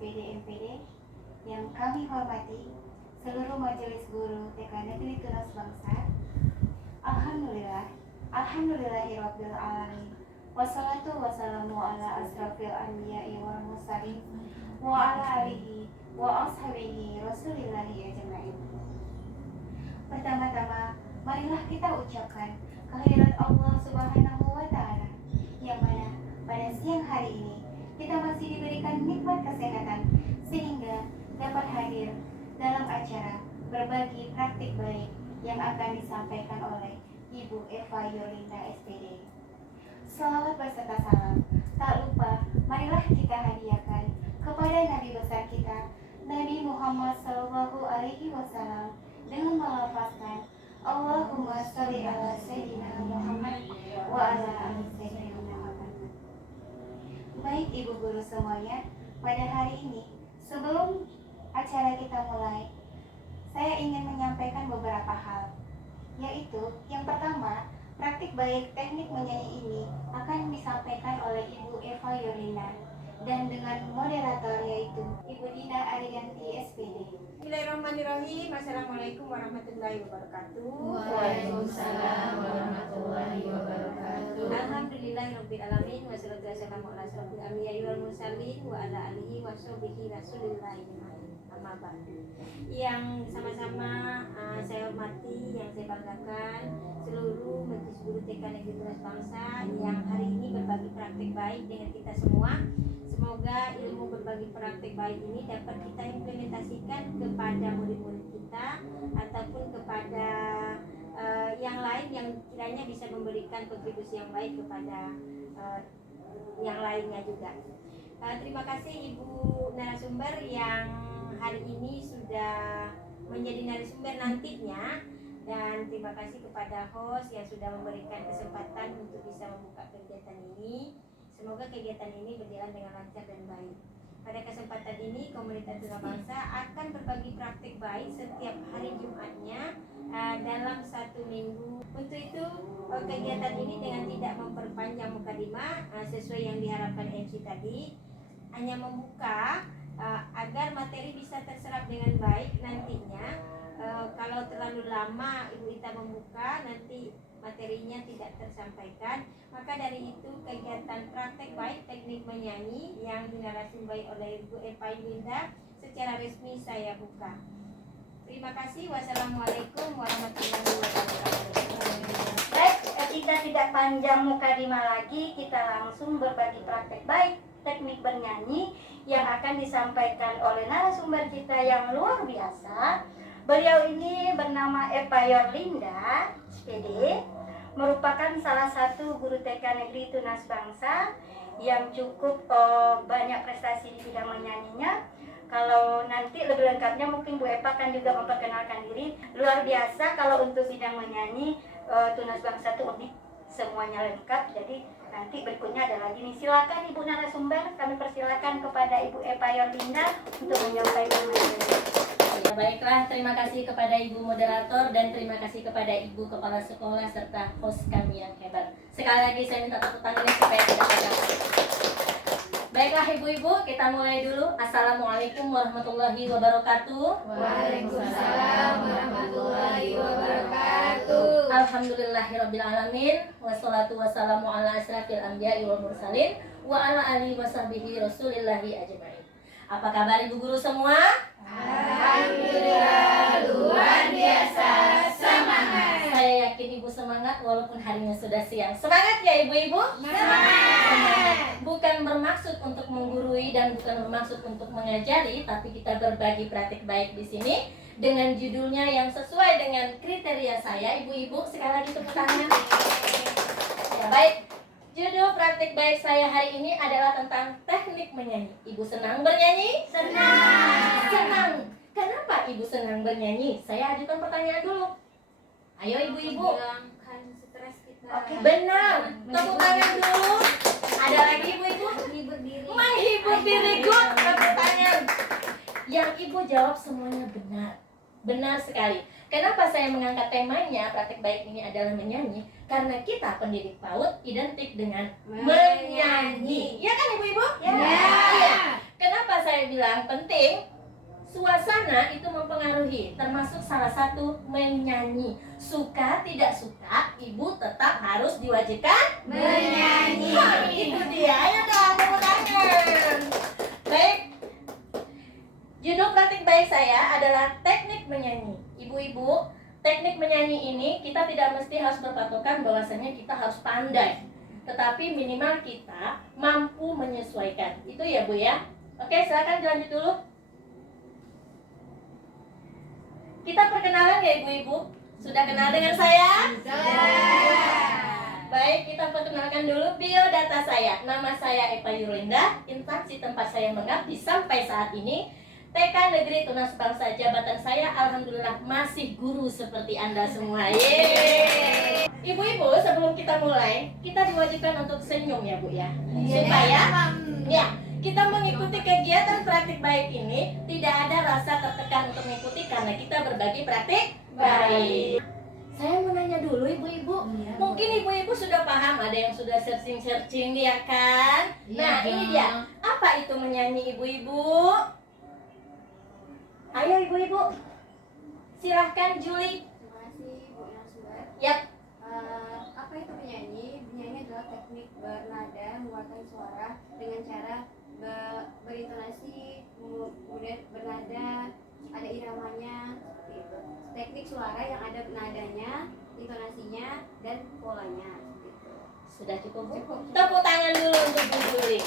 SPD MPD yang kami hormati seluruh majelis guru TK Negeri Tunas Bangsa. Alhamdulillahirabbil alamin. Wassalatu wassalamu ala asrofil anbiya'i wal mursalin wa ala alihi wa ashabihi rasulillahi ajma'in. Pertama-tama, marilah kita ucapkan kehadirat Allah Subhanahu wa Ta'ala, yang mana pada siang hari ini kita masih diberikan nikmat kesehatan sehingga dapat hadir dalam acara berbagi praktik baik yang akan disampaikan oleh Ibu Eva Yolinda SPD. Salawat beserta salam tak lupa marilah kita hadiahkan kepada Nabi besar kita, Nabi Muhammad SAW, dengan melafazkan Allahumma sholli ala Sayyidina Muhammad wa ala ali Sayyidina Muhammad. Baik Ibu Guru semuanya, pada hari ini sebelum acara kita mulai, saya ingin menyampaikan beberapa hal, yaitu yang pertama, praktik baik teknik menyanyi ini akan disampaikan oleh Ibu Eva Yolinda dan dengan moderator yaitu Ibu Dina Ariyanti SPD. Bismillahirrahmanirrahim. Assalamualaikum warahmatullahi wabarakatuh. Waalaikumsalam warahmatullahi wabarakatuh. Alhamdulillahirabbil alamin wassalatu wassalamu ala asrofil anbiya'i wal mursalin wa ala alihi washabihi rasulillahi amma ba'du. Yang sama-sama saya hormati, yang saya banggakan seluruh Majelis Guru TK Negeri Tunas Bangsa yang hari ini berbagi praktik baik dengan kita semua. Semoga ilmu berbagi praktik baik ini dapat kita implementasikan kepada murid-murid kita ataupun kepada yang lain yang kiranya bisa memberikan kontribusi yang baik kepada yang lainnya juga. Terima kasih Ibu narasumber yang hari ini sudah menjadi narasumber nantinya, dan terima kasih kepada host yang sudah memberikan kesempatan untuk bisa membuka kegiatan ini. Semoga kegiatan ini berjalan dengan lancar dan baik. Pada kesempatan ini, komunitas Tunas Bangsa akan berbagi praktik baik setiap hari Jumatnya dalam satu minggu. Untuk itu, kegiatan ini dengan tidak memperpanjang mukadimah sesuai yang diharapkan MC tadi, hanya membuka agar materi bisa terserap dengan baik nantinya. Kalau terlalu lama Ibu Ita membuka, nanti materinya tidak tersampaikan. Maka dari itu, kegiatan praktek baik teknik menyanyi yang dinarasumbai oleh Ibu Eva Yolinda secara resmi saya buka. Terima kasih. Wassalamualaikum warahmatullahi wabarakatuh. Baik, kita tidak panjang mukadimah lagi, kita langsung berbagi praktek baik teknik bernyanyi yang akan disampaikan oleh narasumber kita yang luar biasa. Beliau ini bernama Eva Yolinda SPD, merupakan salah satu guru TK Negeri Tunas Bangsa yang cukup banyak prestasi di bidang menyanyinya. Kalau nanti lebih lengkapnya mungkin Bu Eva akan juga memperkenalkan diri. Luar biasa kalau untuk bidang menyanyi Tunas Bangsa itu lebih semuanya lengkap. Jadi nanti berikutnya ada lagi nih. Silakan Ibu narasumber, kami persilakan kepada Ibu Eva Yolinda untuk menyampaikan materi. Ya, baiklah, terima kasih kepada Ibu moderator dan terima kasih kepada Ibu kepala sekolah serta host kami yang hebat. Sekali lagi saya minta tepuk tangannya supaya tidak tegang. Baiklah Ibu-ibu, kita mulai dulu. Assalamualaikum warahmatullahi wabarakatuh. Waalaikumsalam warahmatullahi wabarakatuh. Alhamdulillahirabbil alamin wassalatu wassalamu ala asrofil anbiya'i wal mursalin wa ala alihi washabihi rasulillahi ajma'in. Apa kabar Ibu guru semua? Alhamdulillah, luar biasa, semangat. Saya yakin Ibu semangat walaupun harinya sudah siang. Semangat ya Ibu-ibu? Semangat. Bukan bermaksud untuk menggurui dan bukan bermaksud untuk mengajari, tapi kita berbagi praktik baik di sini dengan judulnya yang sesuai dengan kriteria saya. Ibu-ibu sekali lagi tepuk tangan. Ya, baik. Judul praktik baik saya hari ini adalah tentang teknik menyanyi. Ibu senang bernyanyi? Senang. Senang. Kenapa Ibu senang bernyanyi? Saya ajukan pertanyaan dulu. Ayo Ibu-ibu. Menghilangkan stres kita. Oke, benar. Tepuk tangan dulu. Ada lagi Ibu-ibu? Menghibur diri. Menghibur diri. Good. Tepuk tangan. Yang Ibu jawab semuanya benar. Benar sekali. Kenapa saya mengangkat temanya praktik baik ini adalah menyanyi? Karena kita pendidik PAUD identik dengan menyanyi. Ya kan Ibu-ibu? Ya. Kenapa saya bilang bilang penting, suasana itu mempengaruhi, termasuk salah satu menyanyi. Suka tidak suka, ibu tetap harus diwajibkan Menyanyi. Itu dia, ayo dong, tepuk tangan. Baik, judul praktik baik saya adalah teknik menyanyi. Ibu-ibu, teknik menyanyi ini kita tidak mesti harus berpatokan bahwasanya kita harus pandai, tetapi minimal kita mampu menyesuaikan. Itu ya Bu ya. Oke, silakan dilanjut dulu. Kita perkenalan ya ibu-ibu. Sudah kenal dengan saya? Baik, kita perkenalkan dulu biodata saya. Nama saya Eva Yurinda, instansi tempat saya mengabdi sampai saat ini TK Negeri Tunas Bangsa. Jabatan saya alhamdulillah masih guru seperti Anda semua. Yeay. Ibu-ibu, sebelum kita mulai, kita diwajibkan untuk senyum ya Bu ya. Supaya ya, kita mengikuti kegiatan praktik baik ini tidak ada rasa tertekan untuk mengikuti karena kita berbagi praktik baik. Saya mau nanya dulu ibu-ibu, mungkin ibu-ibu sudah paham, ada yang sudah searching ya kan? Nah ini dia, apa itu menyanyi ibu-ibu? Ayo ibu-ibu, silahkan Juli. Terima kasih Bu Nasbar. Yap. Apa itu menyanyi? Menyanyi adalah teknik bernada, mengeluarkan suara dengan cara berintonasi, kemudian bernada, ada iramanya, seperti itu. Teknik suara yang ada nadanya, intonasinya, dan polanya, seperti itu. Sudah cukup Bu? Cukup. Tepuk tangan dulu untuk Bu Juli.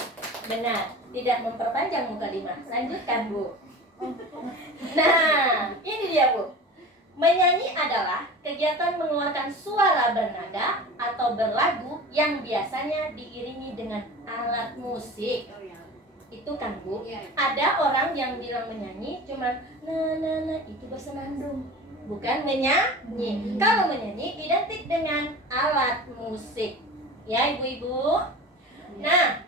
Benar, tidak memperpanjang mukadimah. Lanjutkan Bu. Nah, ini dia Bu. Menyanyi adalah kegiatan mengeluarkan suara bernada atau berlagu yang biasanya diiringi dengan alat musik. Oh ya. Itu kan Bu. Iya. Ada orang yang bilang menyanyi cuman nah itu bersenandung, bukan menyanyi. Kalau menyanyi identik dengan alat musik. Ya ibu-ibu. Nah,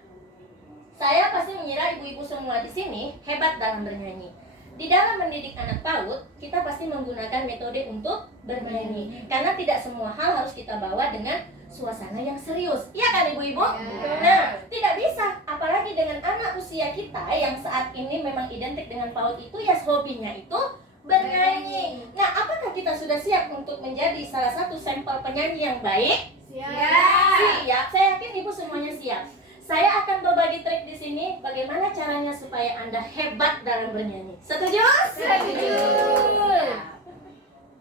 saya pasti mengira ibu-ibu semua di sini hebat dalam bernyanyi. Di dalam mendidik anak PAUD, kita pasti menggunakan metode untuk bernyanyi. Karena tidak semua hal harus kita bawa dengan suasana yang serius. Iya kan ibu-ibu? Ya. Nah, tidak bisa. Apalagi dengan anak usia kita yang saat ini memang identik dengan PAUD itu ya hobinya itu bernyanyi. Nah, apakah kita sudah siap untuk menjadi salah satu sampel penyanyi yang baik? Siap. Saya yakin ibu semuanya siap. Saya akan berbagi trik di sini bagaimana caranya supaya Anda hebat dalam bernyanyi. Setuju? Setuju.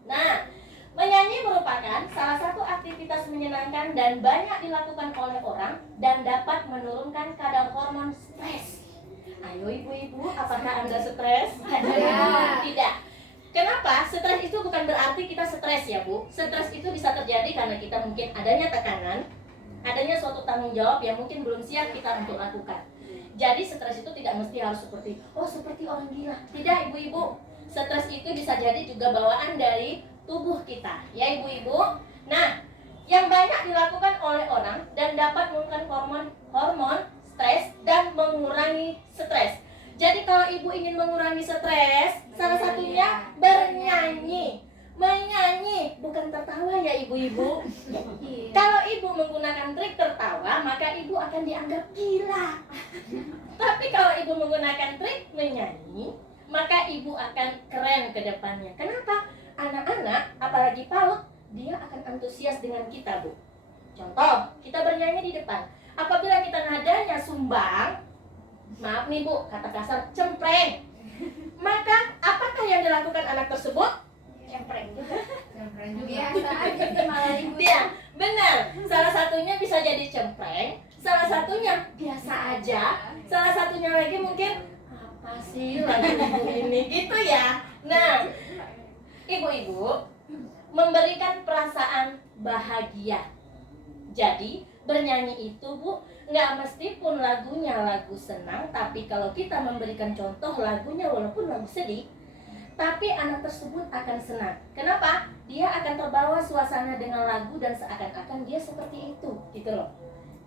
Nah, menyanyi merupakan salah satu aktivitas menyenangkan dan banyak dilakukan oleh orang dan dapat menurunkan kadar hormon stres. Ayo ibu-ibu, apakah Anda stres? Tidak. Kenapa? Stres itu bukan berarti kita stres ya Bu. Stres itu bisa terjadi karena kita mungkin adanya tekanan, adanya suatu tanggung jawab yang mungkin belum siap kita untuk lakukan. Jadi stres itu tidak mesti harus seperti orang gila. Tidak ibu-ibu. Stres itu bisa jadi juga bawaan dari tubuh kita. Ya ibu-ibu. Nah, yang banyak dilakukan oleh orang dan dapat menurunkan hormon stres dan mengurangi stres. Jadi kalau ibu ingin mengurangi stres, salah satunya bernyanyi. Menyanyi, bukan tertawa ya ibu-ibu. Kalau ibu menggunakan trik tertawa, maka ibu akan dianggap gila. Tapi kalau ibu menggunakan trik menyanyi, maka ibu akan keren ke depannya. Kenapa? Anak-anak, apalagi PAUD, dia akan antusias dengan kita Bu. Contoh, kita bernyanyi di depan. Apabila kita nadanya sumbang, maaf nih Bu, kata kasar, cempreng. Maka apakah yang dilakukan anak tersebut? Cempreng juga. Biasa aja sih malah ibu. Iya, benar. Salah satunya bisa jadi cempreng, salah satunya biasa aja, salah satunya lagi mungkin apa sih lagu ibu ini gitu ya. Nah, ibu-ibu memberikan perasaan bahagia. Jadi bernyanyi itu Bu, nggak mesti pun lagunya lagu senang, tapi kalau kita memberikan contoh lagunya walaupun lagu sedih, tapi anak tersebut akan senang. Kenapa? Dia akan terbawa suasana dengan lagu dan seakan-akan dia seperti itu, gitu loh.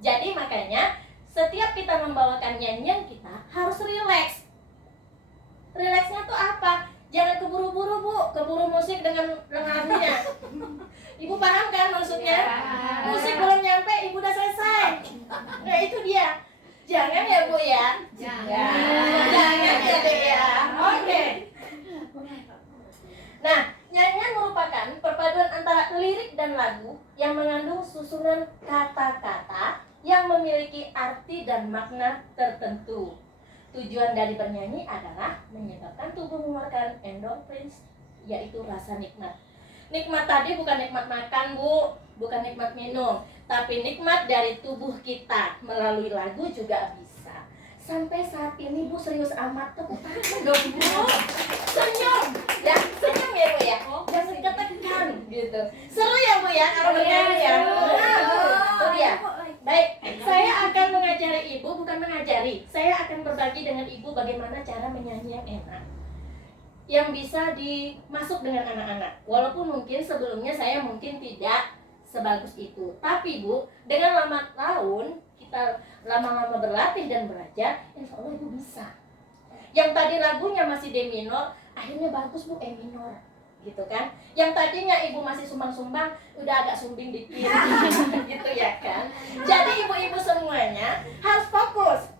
Jadi makanya setiap kita membawakan nyanyian kita harus rileks. Rileksnya tuh apa? Jangan keburu-buru Bu, keburu musik dengan lagunya. Ibu paham kan maksudnya? Musik belum nyampe, ibu udah selesai. Nah itu dia. Jangan ya Bu ya. Jangan ya Dek. arti dan makna tertentu. Tujuan dari bernyanyi adalah menyebabkan tubuh mengeluarkan endorfins, yaitu rasa nikmat. Nikmat tadi bukan nikmat makan, Bu, bukan nikmat minum, tapi nikmat dari tubuh kita melalui lagu juga bisa. Sampai saat ini Bu serius amat, tepuk tangan dong Bu. Senyum, ya senyum ya Bu ya, jangan ketekan gitu. Seru ya Bu ya kalau bernyanyi ya. Itu dia. Baik, saya akan mengajari Ibu, bukan mengajari. Saya akan berbagi dengan Ibu bagaimana cara menyanyi yang enak, yang bisa dimasuk dengan anak-anak. Walaupun mungkin sebelumnya saya mungkin tidak sebagus itu, tapi Bu, dengan lama tahun kita lama-lama berlatih dan belajar, insya Allah Ibu bisa. Yang tadi lagunya masih D minor, akhirnya bagus Bu E minor, gitu kan? Yang tadinya Ibu masih sumbang-sumbang, udah agak sumbing dikit, gitu ya kan? Jadi ibu-ibu semuanya harus fokus.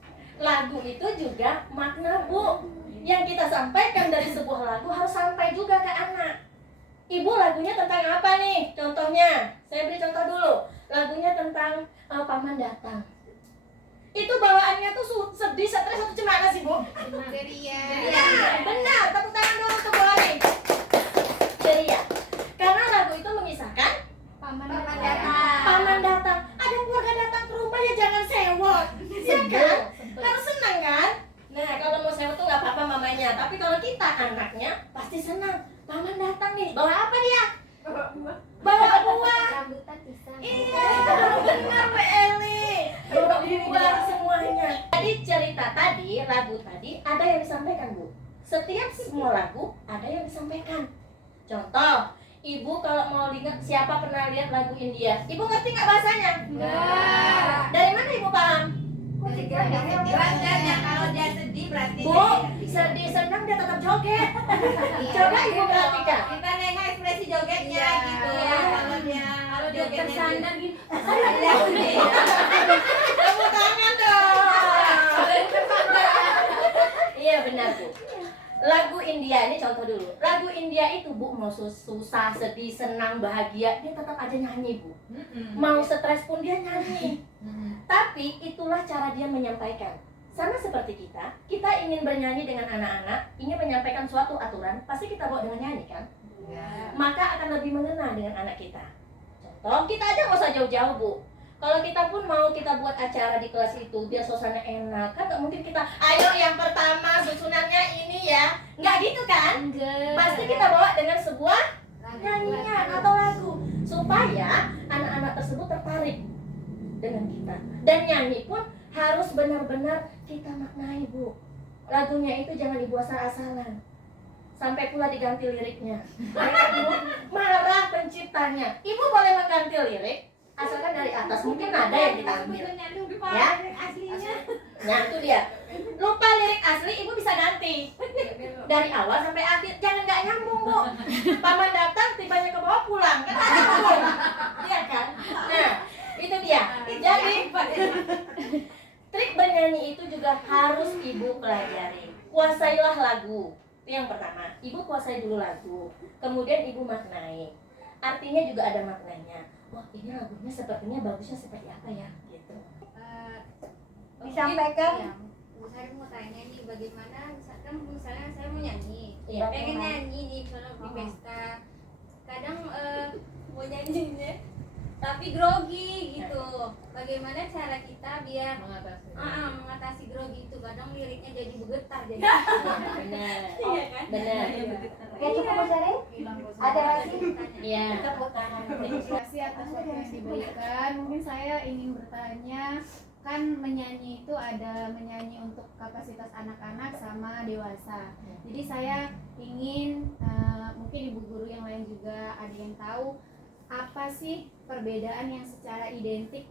Lagu itu juga makna Bu. Yang kita sampaikan dari sebuah lagu harus sampai juga ke anak. Ibu lagunya tentang apa nih? Contohnya, saya beri contoh dulu. Lagunya tentang paman datang. Itu bawaannya tuh sedih, stres, atau cemana sih Bu? Ceria. Ya, benar. Tepuk tangan dulu untuk Bu Ari. Ceria. Karena lagu itu mengisahkan Paman datang. Paman datang. Ada keluarga datang ke rumah ya jangan sewot. Ya kan? Harus senang kan? Nah, kalau mau sewot tuh nggak apa-apa mamanya. Tapi kalau kita anaknya pasti senang. Paman datang nih. Bawa apa dia? Bawa buah. Rambutan pisang. Iya, benar Bu Eli. Bawa buah semuanya. Jadi cerita tadi, lagu tadi ada yang disampaikan Bu. Setiap semua lagu ada yang disampaikan. Contoh, Ibu kalau mau lihat, siapa pernah lihat lagu India? Ibu ngerti nggak bahasanya? Enggak. Dari mana Ibu paham? Belajarnya kalau dia sedih berarti Bu, sedih senang dia tetap joget. Coba Ibu perhatikan. kita nengok ekspresi jogetnya Iya. gitu ya. Kalau Dia jogetnya tersandar gitu. Tepuk tangan dong. Iya benar Bu. Lagu India ini contoh dulu. Lagu India itu Bu mau susah, sedih, senang, bahagia, dia tetap aja nyanyi Bu. Mau stres pun dia nyanyi. Tapi itulah cara dia menyampaikan. Sama seperti kita ingin bernyanyi dengan anak-anak, ingin menyampaikan suatu aturan, pasti kita bawa dengan nyanyi kan? Maka akan lebih mengena dengan anak kita. Contoh, kita aja nggak usah jauh-jauh Bu. Kalau kita pun mau kita buat acara di kelas itu biar suasana enak, kan nggak mungkin kita, ayo yang pertama susunannya ini ya, nggak gitu kan? Enggak. Pasti kita bawa dengan sebuah nyanyian atau lagu supaya anak-anak tersebut tertarik dengan kita. Dan nyanyi pun harus benar-benar kita maknai Bu. Lagunya itu jangan dibuat asal-asalan. Sampai pula diganti liriknya. Ibu marah penciptanya. Ibu boleh mengganti lirik asalkan dari atas, mungkin ada yang kita ambil. Ya. Nah itu dia. Lupa lirik asli, Ibu bisa ganti dari awal sampai akhir. Jangan nggak nyambung Bu. Paman datang, tibanya ke bawah pulang. Kan ada Bu. Iya kan? Nah itu dia. Jadi trik bernyanyi itu juga harus Ibu pelajari. Kuasailah lagu. Itu yang pertama. Ibu kuasai dulu lagu. Kemudian Ibu maknai. Artinya juga ada maknanya. Wah ini lagunya sepertinya bagusnya seperti apa ya? Gitu. Disampaikan. Ya, Bu Sari mau tanya nih bagaimana misalnya saya mau nyanyi, Iya. pengen nyanyi nih misalnya di pesta, kadang mau nyanyinya tapi grogi gitu. Bagaimana cara kita biar mengatasi grogi itu? Kadang liriknya jadi bergetar jadi. Benar. Iya kan? Benar. Ya cukup Bu Sari? Ada lagi? Iya. Terima kasih atas waktu yang diberikan. Mungkin saya ingin bertanya, kan menyanyi itu ada menyanyi untuk kapasitas anak-anak sama dewasa. Jadi saya ingin mungkin ibu guru yang lain juga ada yang tahu apa sih perbedaan yang secara identik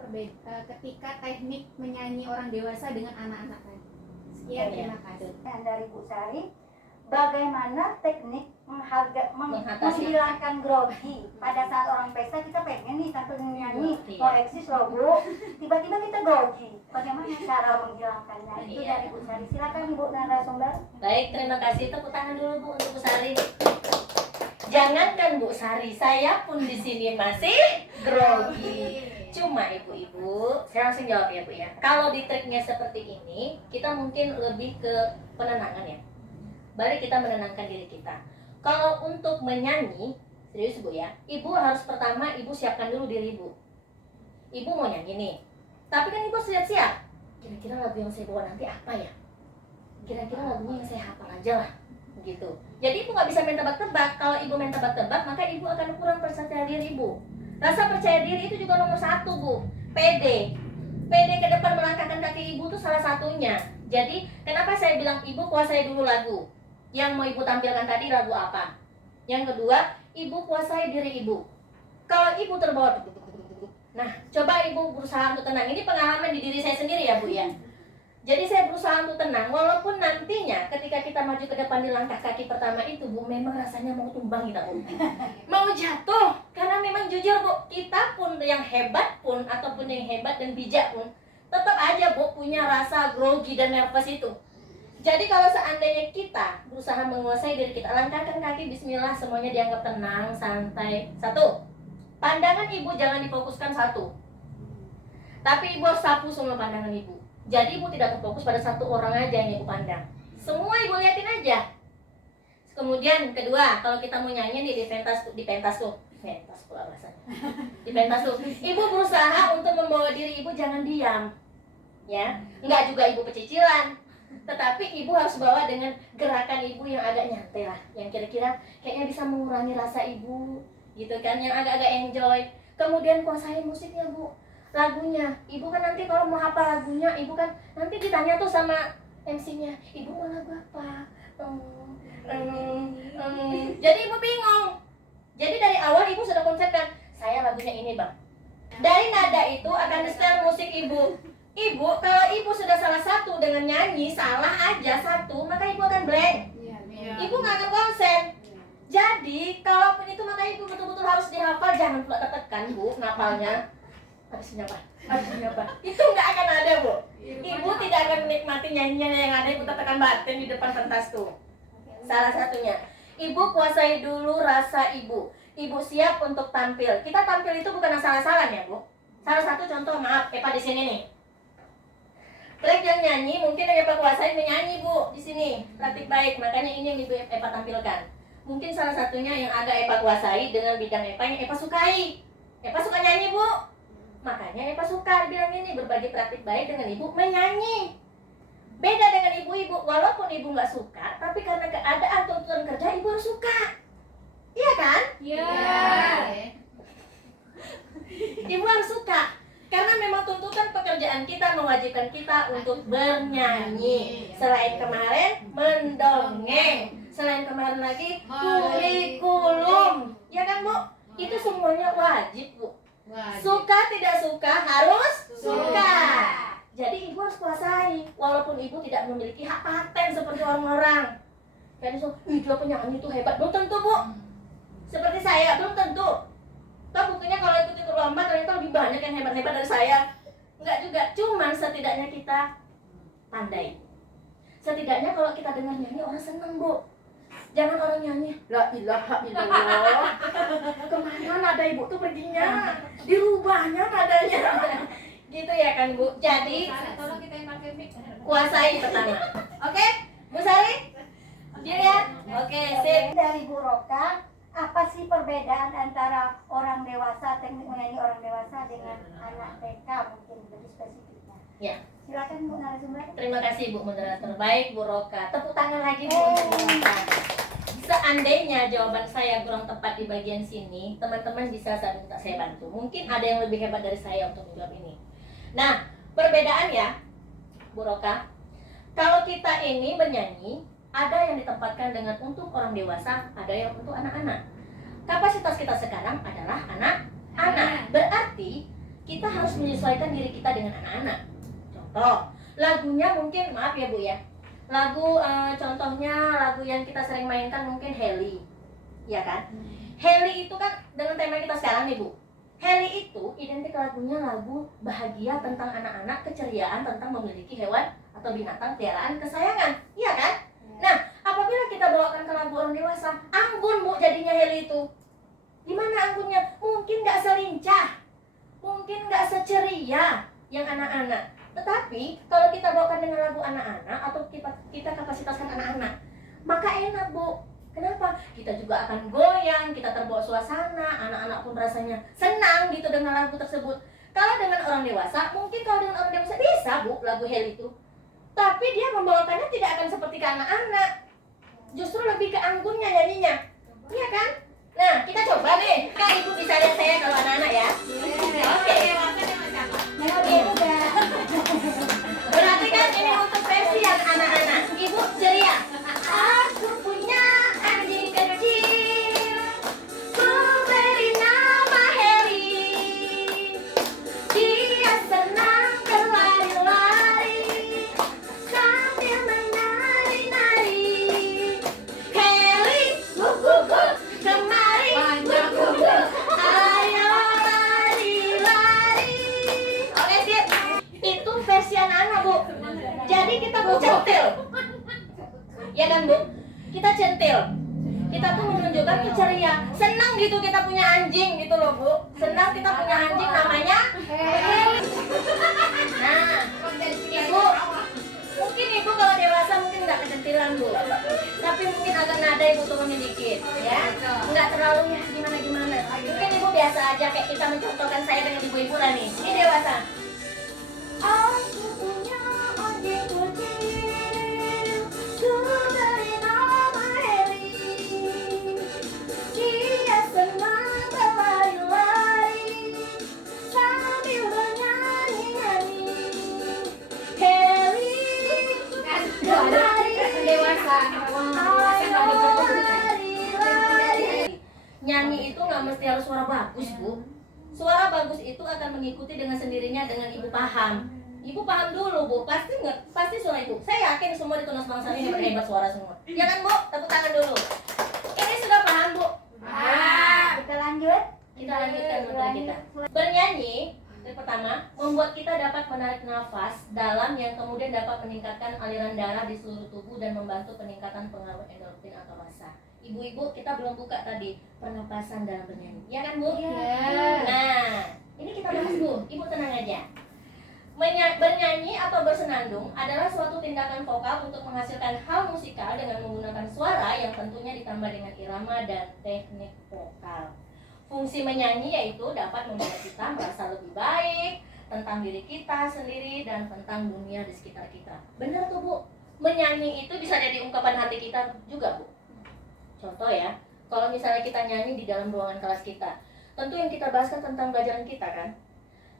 ketika teknik menyanyi orang dewasa dengan anak-anak tadi. Sekian, terima kasih. Dari Bu Sari, bagaimana teknik Mengatasi. menghilangkan grogi pada saat orang pesta. Kita pengen nih sambil nyanyi Iya. mau eksis loh Bu, tiba-tiba kita grogi. Bagaimana cara menghilangkannya? Itu Iya. dari Bu Sari. Silakan Ibu narasumber. Baik, terima kasih. Tepuk tangan dulu Bu untuk Bu Sari. Jangankan Bu Sari, saya pun di sini masih grogi. Cuma ibu-ibu, saya langsung jawab ya Bu ya. Kalau di triknya seperti ini, kita mungkin lebih ke penenangan ya. Balik kita menenangkan diri kita. Kalau untuk menyanyi, serius Bu ya, ibu harus pertama ibu siapkan dulu diri ibu. Ibu mau nyanyi nih, tapi kan ibu siap-siap. Kira-kira lagu yang saya bawa nanti apa ya? Kira-kira lagunya yang saya hafal aja lah, gitu. Jadi ibu nggak bisa main tebak-tebak. Kalau ibu main tebak-tebak, maka ibu akan kurang percaya diri ibu. Rasa percaya diri itu juga nomor 1 Bu. Pede ke depan melangkahkan kaki ibu itu salah satunya. Jadi kenapa saya bilang ibu kuasai dulu lagu. Yang mau ibu tampilkan tadi lagu apa? Yang kedua, ibu kuasai diri ibu. Kalau ibu terbawa, nah coba ibu berusaha untuk tenang. Ini pengalaman di diri saya sendiri ya Bu ya. Jadi saya berusaha untuk tenang, walaupun nantinya ketika kita maju ke depan di langkah kaki pertama itu Bu, memang rasanya mau tumbang kita Bu. Mau jatuh, karena memang jujur Bu, kita pun yang hebat pun, ataupun yang hebat dan bijak pun, tetap aja Bu punya rasa grogi dan nervous itu. Jadi kalau seandainya kita berusaha menguasai diri kita, langkahkan kaki, bismillah, semuanya dianggap tenang, santai. 1, pandangan ibu jangan difokuskan 1. Tapi ibu harus sapu semua pandangan ibu. Jadi ibu tidak terfokus pada 1 orang aja yang ibu pandang. Semua ibu liatin aja. Kemudian kedua, kalau kita mau nyanyi nih di pentas tuh, pula rasanya. Di pentas tuh, ibu berusaha untuk membawa diri ibu jangan diam. Ya, enggak juga ibu pecicilan. Tetapi ibu harus bawa dengan gerakan ibu yang agak nyantai lah, yang kira-kira kayaknya bisa mengurangi rasa ibu, gitu kan, yang agak-agak enjoy. Kemudian kuasain musiknya Bu. Lagunya, ibu kan nanti kalau mau hafal lagunya, ibu kan nanti ditanya tuh sama MC-nya, ibu mau lagu apa? Jadi ibu bingung. Jadi dari awal ibu sudah konsepkan, saya lagunya ini Bang. Dari nada itu akan di-setel musik ibu. Ibu, kalau ibu sudah salah satu dengan nyanyi, salah aja 1, maka ibu akan blank. Ibu nggak akan konsen. Jadi, kalaupun itu maka ibu betul-betul harus dihafal, jangan pula tertekan Bu, ngapalnya. Habisnya apa? Itu nggak akan ada Bu. Ibu tidak akan menikmati nyanyian yang ada, ibu tertekan batin di depan pentas tuh. Salah satunya, ibu kuasai dulu rasa ibu. Ibu siap untuk tampil. Kita tampil itu bukan asal-asalan ya Bu. Salah satu contoh, maaf, Epa di sini nih. Trik yang nyanyi mungkin yang Epa kuasai menyanyi Bu di sini. Praktik baik, makanya ini yang ibu Epa tampilkan. Mungkin salah satunya yang agak Epa kuasai dengan bidang Epa yang Epa sukai. Epa suka nyanyi Bu. Makanya Epa suka bilang ini, berbagi praktik baik dengan ibu menyanyi. Beda dengan ibu-ibu, walaupun ibu nggak suka, tapi karena keadaan tuntutan kerja ibu harus suka. Iya kan? Iya. Ibu harus suka. Karena memang tuntutan pekerjaan kita mewajibkan kita untuk bernyanyi. Selain kemarin mendongeng, selain kemarin lagi kurikulum, ya kan Bu? Itu semuanya wajib Bu. Suka tidak suka harus suka. Jadi ibu harus kuasai, walaupun ibu tidak memiliki hak paten seperti orang-orang. Kayak itu, dia penyanyi itu hebat, belum tentu Bu. Seperti saya, belum tentu. Toh buktinya kalau ikut lomba ternyata lebih banyak yang hebat-hebat dari saya. Enggak juga, cuman setidaknya kita pandai. Setidaknya kalau kita dengar nyanyi orang seneng Bu. Jangan orang nyanyi la ilaha illallah. Kemana nada ibu tuh perginya? Dirubahnya nadanya. Gitu ya kan Bu. Jadi Tolong kita yang pakai mic. kuasai pertama. Oke, Bu Sari? Deal ya? Oke, sip. Dari Bu Roka, apa sih perbedaan antara orang dewasa, teknik menyanyi orang dewasa dengan anak TK, mungkin lebih spesifiknya? Ya. Silakan Bu narasumber. Terima kasih Bu moderator baik Bu Roka. Tepuk tangan lagi Bu untuk Bu Roka. Seandainya jawaban saya kurang tepat di bagian sini, teman-teman bisa saya minta saya bantu. Mungkin ada yang lebih hebat dari saya untuk menjawab ini. Nah, perbedaan ya Bu Roka. Kalau kita ini bernyanyi, ada yang ditempatkan dengan untuk orang dewasa, ada yang untuk anak-anak. Kapasitas kita sekarang adalah anak-anak. Berarti kita harus menyesuaikan diri kita dengan anak-anak. Contoh, lagunya mungkin, maaf ya Bu ya, lagu contohnya lagu yang kita sering mainkan mungkin Heli, ya kan? Heli itu kan dengan tema kita sekarang nih Bu. Heli itu identik lagunya lagu bahagia tentang anak-anak, keceriaan tentang memiliki hewan atau binatang peliharaan kesayangan, iya kan? Nah, apabila kita bawakan ke lagu orang dewasa, anggun Bu jadinya Heli itu. Di mana anggunnya? Mungkin nggak selincah, mungkin mungkin nggak seceria yang anak-anak. Tetapi kalau kita bawakan dengan lagu anak-anak atau kita kapasitaskan anak-anak, maka enak, Bu. Kenapa? Kita juga akan goyang, kita terbawa suasana, anak-anak pun rasanya senang gitu dengan lagu tersebut. Kalau dengan orang dewasa, mungkin kalau dengan orang dewasa bisa, Bu, lagu Hel itu. Tapi dia membawakannya tidak akan seperti ke anak-anak. Justru lebih ke anggunnya nyanyinya. Iya kan? Nah, kita coba deh. Kak, Ibu bisa lihat saya kalau anak-anak ya. Oke. Berarti kan ini untuk versi yang anak-anak. Ibu ceria. Aku punya anjing kecil, ku beri nama Harry. Dia senang berlari-lari sambil menari-nari. Harry, kemari, ayo lari-lari. Oke, sip. Itu versi anak-anak, Bu. Jadi kita mau centil. Ya kan, Bu? Kita centil. Kita tuh menunjukkan keceria. Senang gitu kita punya anjing gitu loh, Bu. Senang kita punya anjing namanya Hel. Nah, Ibu, mungkin Ibu kalau dewasa mungkin nggak kecentilan, Bu. Tapi mungkin agak nada Ibu turunin dikit, ya. Nggak terlalu ya gimana-gimana. Mungkin Ibu biasa aja kayak kita mencontohkan saya dengan ibu-ibu lah nih. Ini dewasa. Aku punya anjing kecil, ku beri nama Harry. Dia senang berlari-lari sambil bernyanyi-nyanyi. Harry, kemari, dewasa. ayo lari-lari. Nyanyi itu nggak mesti harus suara bagus, Bu. Suara bagus itu akan mengikuti dengan sendirinya dengan Ibu paham. Ibu paham dulu, Bu. Pasti suara Ibu. Saya yakin semua di Tunas Bangsa ini hebat suara semua. Ya kan, Bu? Tepuk tangan dulu. Ini sudah paham, Bu? Kita lanjut. Kita lanjutkan materi kita. Bernyanyi, yang pertama, membuat kita dapat menarik nafas dalam yang kemudian dapat meningkatkan aliran darah di seluruh tubuh dan membantu peningkatan pengaruh endorfin atau rasa. Ibu-ibu, kita belum buka tadi pernapasan dalam bernyanyi. Ya kan, Bu? Nah, ini kita bahas, Bu. Ibu tenang aja. Bernyanyi atau bersenandung adalah suatu tindakan vokal untuk menghasilkan hal musikal dengan menggunakan suara yang tentunya ditambah dengan irama dan teknik vokal. Fungsi menyanyi yaitu dapat membuat kita merasa lebih baik tentang diri kita sendiri dan tentang dunia di sekitar kita. Benar tuh, Bu. Menyanyi itu bisa jadi ungkapan hati kita juga, Bu. Contoh ya, kalau misalnya kita nyanyi di dalam ruangan kelas kita, tentu yang kita bahas kan tentang pelajaran kita kan.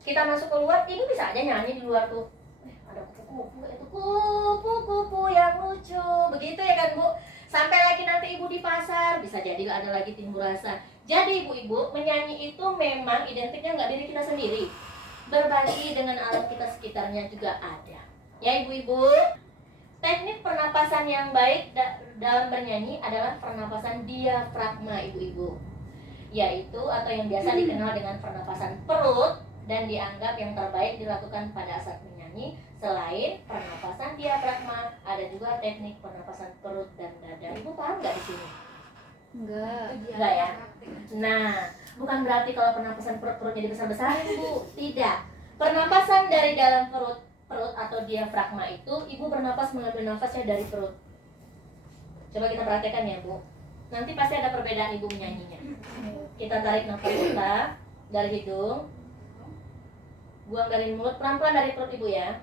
Kita masuk keluar, Ibu bisa aja nyanyi di luar tuh. Ada kupu-kupu, itu kupu-kupu yang lucu. Begitu ya kan, Bu? Sampai lagi nanti Ibu di pasar, bisa jadi ada lagi timbul rasa. Jadi ibu-ibu, menyanyi itu memang identiknya nggak diri kita sendiri. Berbagi dengan alam kita sekitarnya juga ada. Ya ibu-ibu, teknik pernapasan yang baik dalam bernyanyi adalah pernapasan diafragma ibu-ibu, yaitu atau yang biasa dikenal dengan pernapasan perut dan dianggap yang terbaik dilakukan pada saat menyanyi. Selain pernapasan diafragma, ada juga teknik pernapasan perut dan dada. Ibu paham nggak di sini? Enggak ya? Nah, bukan berarti kalau pernapasan perut-perutnya dibesar-besarin, Bu. Tidak. Pernapasan dari dalam perut atau diafragma itu, Ibu bernapas mengambil nafasnya dari perut. Coba kita perhatikan ya, Bu. Nanti pasti ada perbedaan Ibu menyanyinya. Kita tarik nafas kita dari hidung, buang dari mulut, pelan-pelan dari perut Ibu ya.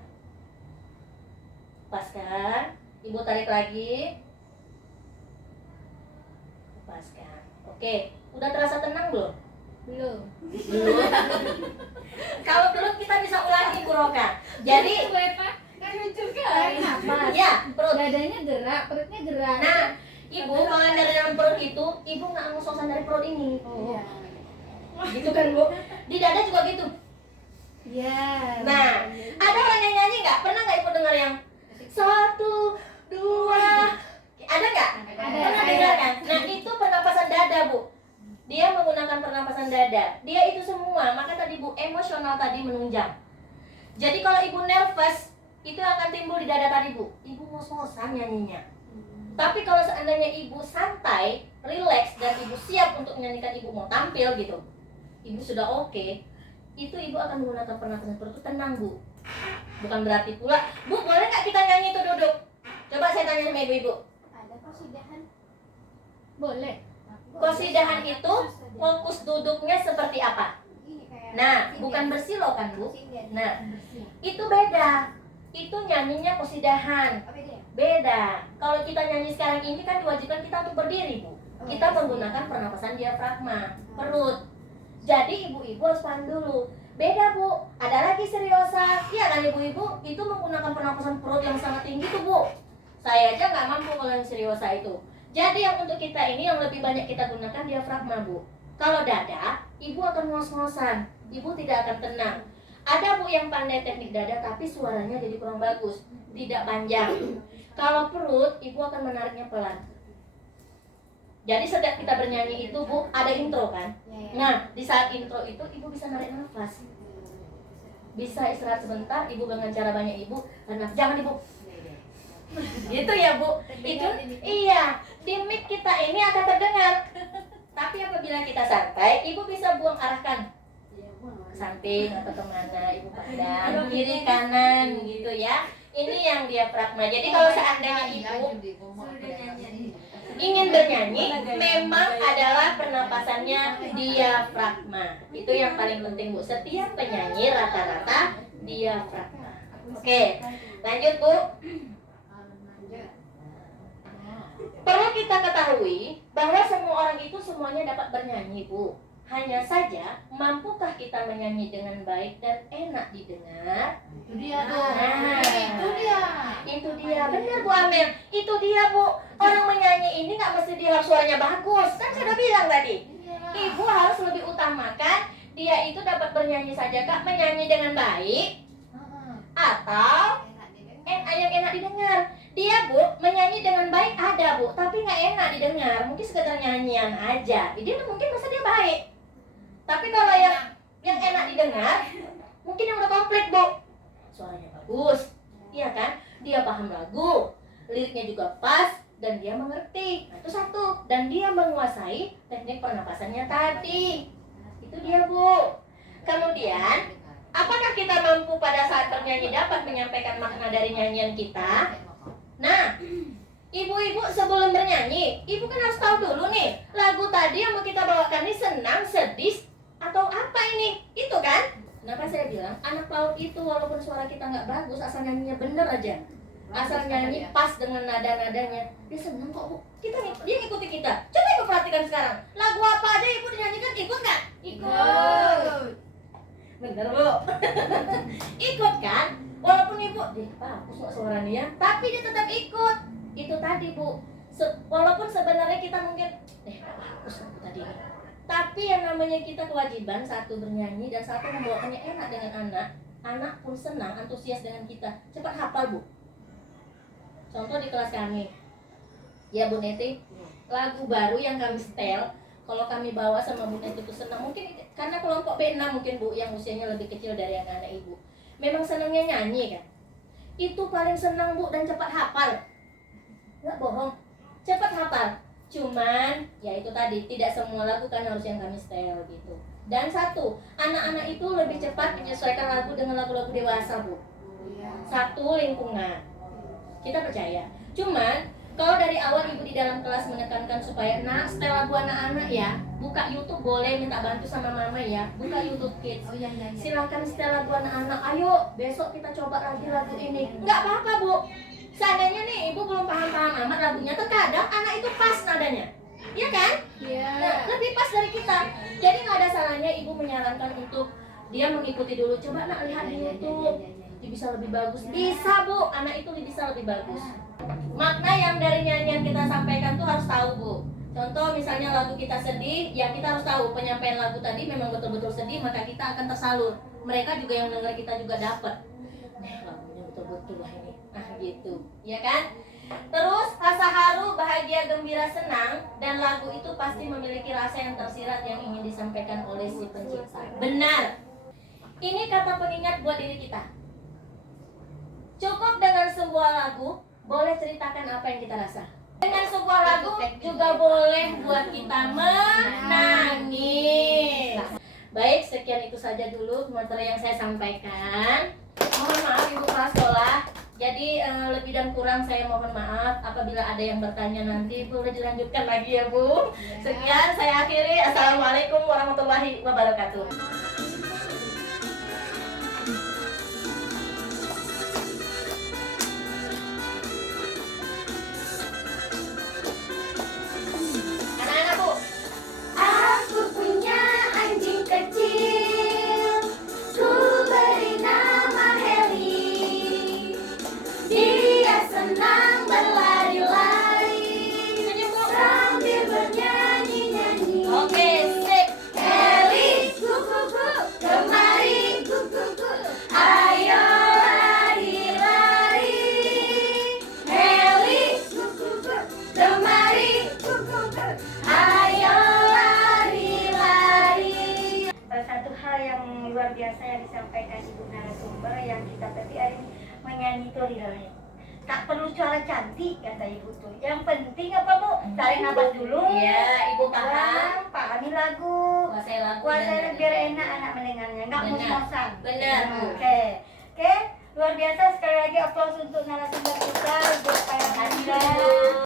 Lepaskan, Ibu tarik lagi, lepaskan. Oke, udah terasa tenang belum? Belum. Belum. Kalau belum kita bisa ulangi Bu Roka. Jadi Kan lucu kan? Nafas. ya, perut. Dadanya gerak, perutnya gerak. Nah, Ibu kalau yang dari dalam perut itu, Ibu nggak ngos-ngosan dari perut ini. Oh. Gitu kan, Bu? Di dada juga gitu. Iya. Nah, ada orang yang nyanyi nggak? Pernah nggak Ibu dengar yang 1, 2? Ada nggak? Ada. Pernah dengar kan? Nah, itu pernapasan dada, Bu. Dia menggunakan pernapasan dada. Dia itu semua, maka tadi Bu, emosional tadi menunjang. Jadi kalau Ibu nervous, itu akan timbul di dada tadi, Bu. Ibu ngos-ngosan nyanyinya. Tapi kalau seandainya Ibu santai, relax, dan Ibu siap untuk menyanyikan, Ibu mau tampil gitu, Ibu sudah oke, itu ibu akan menggunakan pernapasan perut itu tenang bu. Bukan berarti pula, bu boleh nggak kita nyanyi itu duduk? Coba saya tanya sama ibu-ibu. Ada kosidahan? Boleh. Kosidahan itu fokus duduknya seperti apa? Nah, bukan bersilo kan bu? Nah, itu beda. Itu nyanyinya kosidahan. Beda. Kalau kita nyanyi sekarang ini kan diwajibkan kita untuk berdiri bu. Kita menggunakan pernapasan diafragma perut. Jadi ibu-ibu harus paham dulu. Beda bu. Ada lagi seriosa. Iya kan ibu-ibu? Itu menggunakan pernapasan perut yang sangat tinggi tuh bu. Saya aja nggak mampu kalau yang seriosa itu. Jadi yang untuk kita ini yang lebih banyak kita gunakan diafragma bu. Kalau dada, ibu akan ngos-ngosan. Ibu tidak akan tenang. Ada bu yang pandai teknik dada tapi suaranya jadi kurang bagus, tidak panjang. Kalau perut, ibu akan menariknya pelan. Jadi setiap kita bernyanyi itu bu, ada intro kan? Nah, di saat intro itu ibu bisa narik nafas. Bisa istirahat sebentar, ibu dengan cara banyak ibu, jangan ibu. Gitu ya bu. Itu iya, di mic kita ini akan terdengar. Tapi apabila kita santai, ibu bisa buang arahkan ke samping atau kemana ibu pandang, kiri kanan gitu ya. Ini yang diafragma. Jadi kalau seandainya ibu ingin bernyanyi, memang adalah pernapasannya diafragma. Itu yang paling penting bu. Setiap penyanyi rata-rata diafragma. Oke, lanjut bu. Perlu kita ketahui bahwa semua orang itu semuanya dapat bernyanyi bu. Hanya saja, mampukah kita menyanyi dengan baik dan enak didengar? Itu dia tuh. Nah, itu dia. itu dia, benar Bu Amel. Itu dia bu. Orang menyanyi ini nggak mesti dia harus suaranya bagus. Kan saya udah bilang tadi. Ibu harus lebih utamakan dia itu dapat bernyanyi saja kak, menyanyi dengan baik atau yang enak didengar. Dia bu menyanyi dengan baik ada bu, tapi nggak enak didengar. Mungkin sekedar nyanyian aja. Jadi mungkin masa dia baik. Tapi kalau yang enak didengar, mungkin yang udah komplit bu. Suaranya bagus, iya kan? Dia paham lagu, liriknya juga pas, dan dia mengerti. Nah, itu satu. Dan dia menguasai teknik pernapasannya tadi. Itu dia bu. Kemudian, apakah kita mampu pada saat bernyanyi dapat menyampaikan makna dari nyanyian kita? Nah, ibu-ibu sebelum bernyanyi, ibu kan harus tahu dulu nih, lagu tadi yang mau kita bawakan ini senang, sedih, atau apa ini? Itu kan? Kenapa saya bilang, anak PAUD itu walaupun suara kita nggak bagus, asal nyanyinya bener aja, asal nyanyi pas dengan nada-nadanya, dia senang kok bu. Dia ngikuti kita. Coba ibu perhatikan sekarang, lagu apa aja ibu dinyanyikan, ikut nggak? Ikut. Bener bu. Ikut kan? Walaupun ibu, bagus kok suaranya, tapi dia tetap ikut. Itu tadi bu. Walaupun sebenarnya kita mungkin, bagus lagu tadi ini. Tapi yang namanya kita kewajiban, satu bernyanyi dan satu membawakannya enak dengan anak. Anak pun senang, antusias dengan kita. Cepat hafal bu. Contoh di kelas kami, ya Bu Neti, lagu baru yang kami setel, kalau kami bawa sama Bu Neti itu senang. Mungkin karena kelompok B6 mungkin bu, yang usianya lebih kecil dari anak-anak ibu, memang senangnya nyanyi kan. Itu paling senang bu dan cepat hafal. Nggak bohong, cepat hafal. Cuman ya itu tadi, tidak semua lagu kan harus yang kami setel gitu. Dan satu, anak-anak itu lebih cepat menyesuaikan lagu dengan lagu-lagu dewasa bu. Satu, lingkungan, kita percaya. Cuman kalau dari awal ibu di dalam kelas menekankan supaya nak setel lagu anak-anak ya, buka YouTube boleh, minta bantu sama mama ya, buka YouTube Kids. Silakan setel lagu anak-anak. Ayo besok kita coba lagi lagu ini. Nggak apa-apa bu. Seandainya nih ibu belum paham-paham amat lagunya, terkadang anak itu pas nadanya, iya kan? Iya. Nah, lebih pas dari kita. Jadi nggak ada salahnya ibu menyarankan untuk dia mengikuti dulu. Coba nak lihat di YouTube, dia bisa lebih bagus. Bisa bu, anak itu bisa lebih bagus. Makna yang dari nyanyian kita sampaikan tuh harus tahu bu. Contoh misalnya lagu kita sedih, ya kita harus tahu penyampaian lagu tadi memang betul-betul sedih, maka kita akan tersalur. Mereka juga yang dengar kita juga dapat. Nah, lagunya betul-betul lah ini. Nah gitu, ya kan? Terus rasa haru, bahagia, gembira, senang, dan lagu itu pasti memiliki rasa yang tersirat yang ingin disampaikan oleh si pencipta. Benar. Ini kata pengingat buat diri kita. Cukup dengan sebuah lagu, boleh ceritakan apa yang kita rasa. Dengan sebuah lagu juga boleh buat kita menangis. Baik, sekian itu saja dulu materi yang saya sampaikan. Mohon maaf Ibu Kepala Sekolah. Jadi lebih dan kurang saya mohon maaf. Apabila ada yang bertanya nanti boleh dilanjutkan lagi ya Bu. Sekian saya akhiri. Assalamualaikum warahmatullahi wabarakatuh. Anak-anak Bu. Aku punya anjing kecil, ku beri nama Heli. Dia senang berlari-lari sambil bernyanyi-nyanyi. Oke, sip. Heli, kuku-kuku, kemari, kuku-kuku, ayo lari-lari. Heli, kuku-kuku, kemari, kuku-kuku, ayo lari-lari. Satu hal yang luar biasa yang disampaikan Ibu narasumber yang kita tadi hari ini menyanyi itu lillahi. Tak perlu suara cantik kata Ibu tuh. Yang penting apa Bu? Tarik nafas dulu. Iya, Ibu paham. Pahami lagu. Kuasai lagu. Kuasai biar enak anak mendengarnya. Enggak Benar. ngos-ngosan. Benar, Bu. Oke. Oke. Luar biasa sekali lagi aplaus untuk narasumber kita. Buat para Terima kasih, hadirin. Bu.